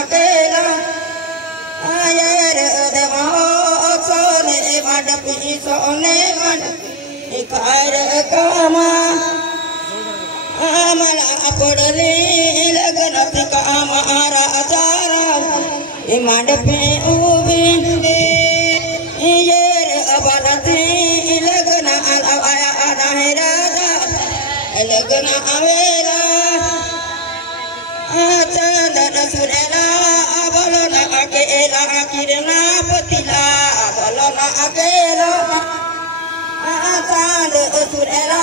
अकेला आयर देवा सोने मंडपी सोने मंडपी कार कामा आमला पड़ले लगन कामारा चारा मंडपी उबी येर अबरती लगन अलवाया आधारा लगन आवेला चंदन सुरेला बोलना अकेला किरना पतिला बोलना अकेला चांद सुरेला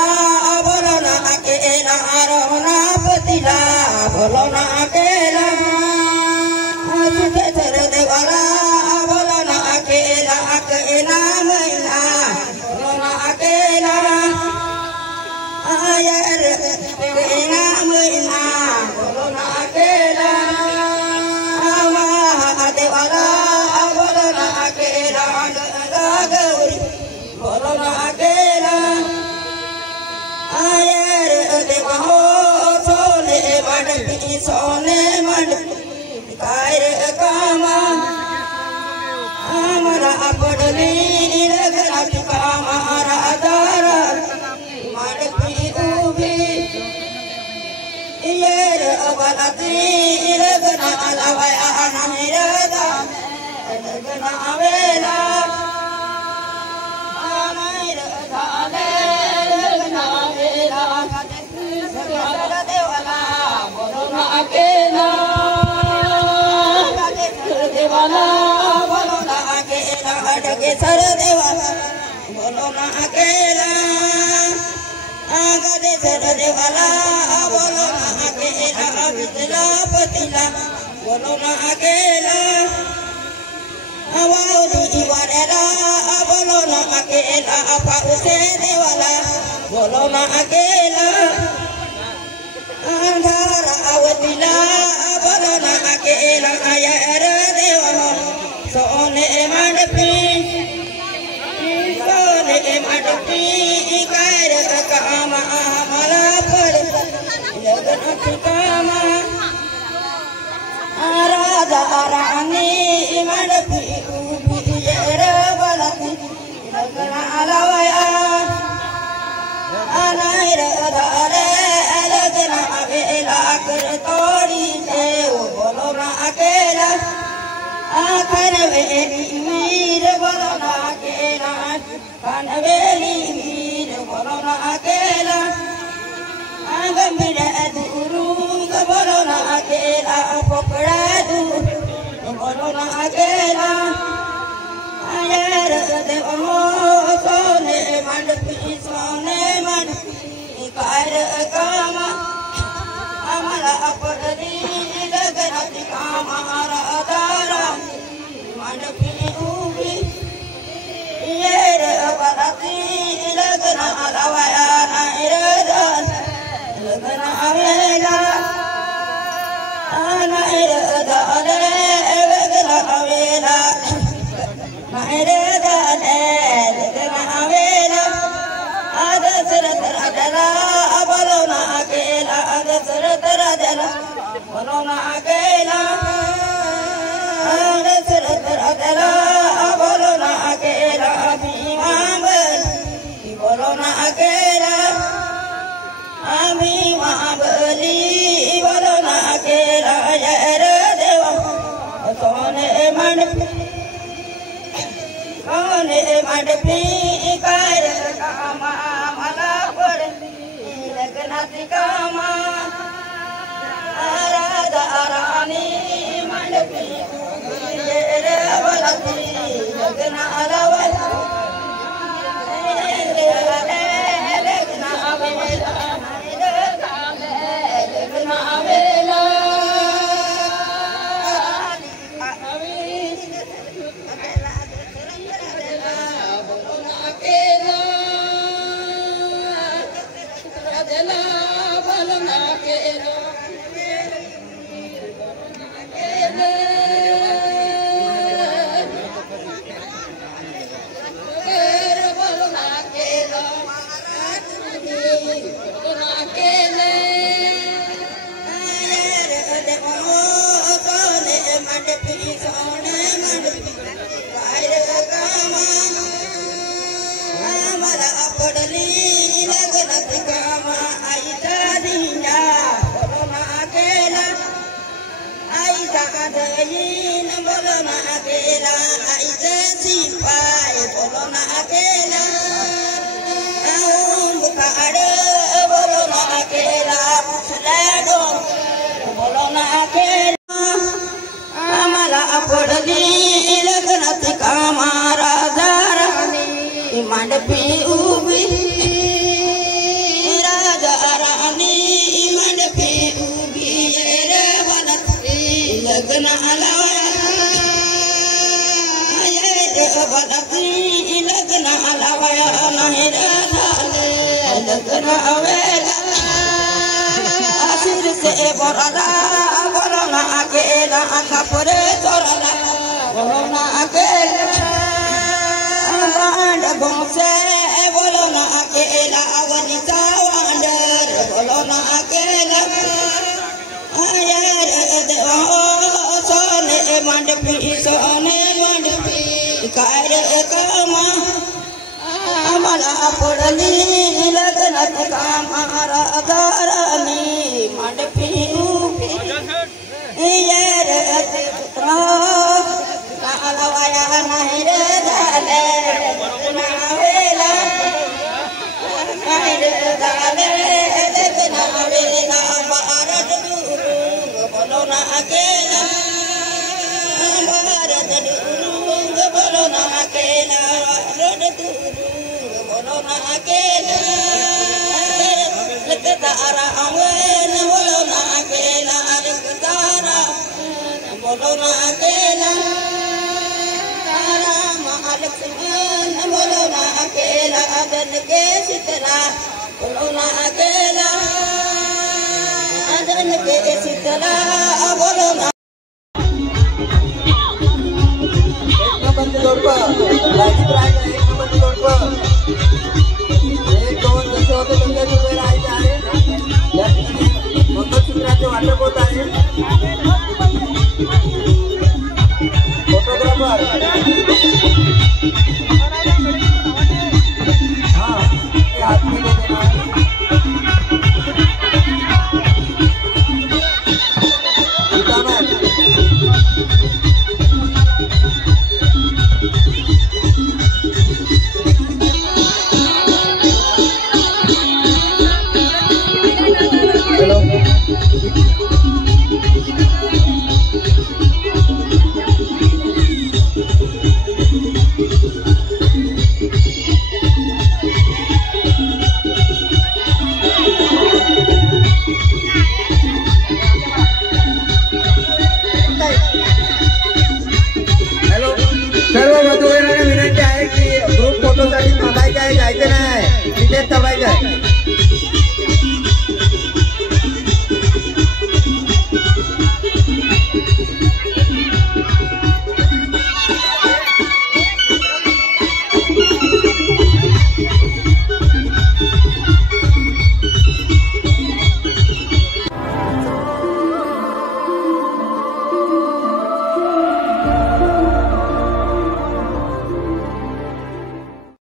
बोलना अकेला रोना पतिला बोलना अकेला सुखेश्वर देवाला बोलना अकेला अकेला मैना बोलना अकेला आयर अकेला मैना बोलना अकेला देवाला बोलना अकेला गौरी बोलना अकेला आयर देवा हो सोने मंडपी सोने मंडपी कार कामा हमारा पड़ली लगना कामारा दारा मंडपी उबी येर अबलती लगना अलवाया नहिरदा लगना आवेला आनैरदाले लगना आवेला सगल देवाला बोलना अकेला देवाला बोलना अकेला अडके सर देवाला बोलना अकेला आगदे सर देवाला बोलना अकेला बिजला पतिला बोलना अकेला हवारी इवारेला बोलना अकेला पाउसे देवाला बोलना अकेला अंधारा अवतिला बोलना अकेला आयर देवाला सोने मंडपी कार कामा मला पड़ लगन कामा राजा रानी मंडपी उबी येर बलती लगन अलवाया अनायर दारे लगन आवेला कर तोड़ी से बोलना अकेला आखर वेली वीर बोलना अकेला कनवेली वीर बोलना अकेला गंभीर दूरू बोलना अकेला पकड़ा दूर बोलना अकेला आयर देवो सोने मंडपी कार कामा हमारा पड़ली लगना कामारा दारा मंडपी उबी येर अबलती लगना अलवाया नहिरदा लगना आवेला नहिरदाले लगना आवेला नहिरदाले लगना आवेला दशरथ राजला बोलना अकेला दशरथ राजला बोलना अकेला दशरथ राजला बोलना अकेला भीमा बोलना अकेला भीमा बली बोलना अकेला यर देवा सोने मंडपी कार कामा मला पड़ली लगना कामा राजा रानी मंडपी येर बलती लगना अलवाया लगना आवेला लगना आवेला Hello. बहीण बोलो ना अकेला आईचे सिपाई बोलो ना अकेला बुखार बोलो ना अकेला बोलो ना अकेला आम्हाला पडली लग्नात कामारा दारा मांडपी उभी राजा राणी मांडपी उभी रे लग्न आलावया लग्न आलावया नाही लग्न आवेला आशीर से बोराला बोलो ना अकेला खपरे चोराला बोलो ना अकेला से बोलो ना अकेला वनिता वांडर बोलो ना अकेला सोने मंडपी काय कामा आम्हाला पडली लग्नात कामारा दारानी मंडपी उभी आलावया नाही रे झाले नावेला नाही रे झाले नावेला भारत दुरुंग बोलो ना अकेला भारत दुरुंग बोलो ना अकेला भारत दुरुंग बोलो ना अकेला तारा अवन बोलो ना अकेला तारा बोलो ना अकेला लक्ष्मण बोलो ना अकेला अदन के शीतला बोलो ना अकेला अदन के शीतला बोलो ना वाटप होत आहे फोटोग्राफर सर्व वधूवरांना विनंती आहे की ग्रुप फोटोसाठी थांबायचं आहे, जायचं नाही, तिथेच थांबायचं आहे.